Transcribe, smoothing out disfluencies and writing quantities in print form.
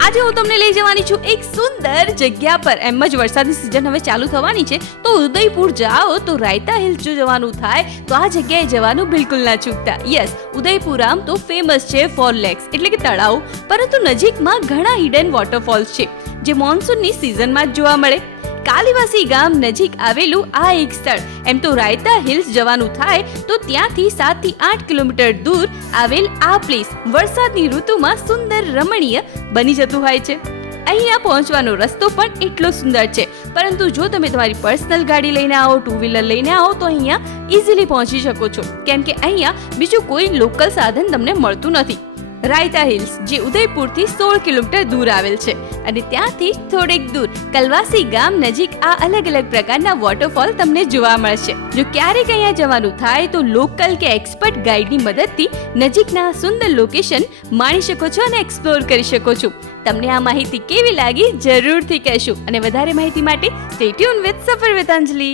આજે હું તમને લઈ જવાની છું એક સુંદર જગ્યા પર. એમ જ વરસાદની સિઝન હવે ચાલુ થવાની છે તો ઉદયપુર જાઓ તો રાયતા હિલ્સ જો જવાનું થાય તો આ જગ્યાએ જવાનું બિલકુલ ના ચૂકતા. યસ, ઉદયપુર આમ તો ફેમસ છે ફોર લેક્સ એટલે કે તળાવ, પરંતુ નજીકમાં ઘણા હિડન વોટરફોલ્સ છે જે મોન્સૂનની સિઝનમાં જ જોવા મળે. કાલીવાસી ગામ નજીક આવેલું આ એક સ્થળ. એમ તો રાયતા હિલ્સ જવાનું થાય તો ત્યાંથી 7 થી 8 કિલોમીટર દૂર આવેલ આ પ્લેસ વરસાદની ઋતુમાં સુંદર રમણીય બની જતું હોય છે. અહીંયા પહોંચવાનો રસ્તો પણ એટલો સુંદર છે, પરંતુ જો તમે તમારી પર્સનલ ગાડી લઈને આવો, 2 વ્હીલર લઈને આવો તો અહીંયા ઇઝીલી પહોંચી શકો છો, કેમ કે અહીંયા બીજું કોઈ લોકલ સાધન તમને મળતું નથી. રાયતા હિલ્સ જે ઉદયપુરથી 16 કિલોમીટર દૂર આવેલ છે અને ત્યાંથી થોડેક દૂર કલવાસી ગામ નજીક આ અલગ અલગ પ્રકારના વોટરફોલ તમને જોવા મળશે. જો ક્યારેક અહીંયા જવાનું થાય તો લોકલ કે એક્સપર્ટ ગાઈડની મદદથી નજીકના સુંદર લોકેશન માણી શકો છો અને એક્સપ્લોર કરી શકો છો. તમને આ માહિતી કેવી લાગી જરૂરથી કહેશો અને વધારે માહિતી માટે સ્ટે ટ્યુન વિથ સફર વિથ અંજલિ.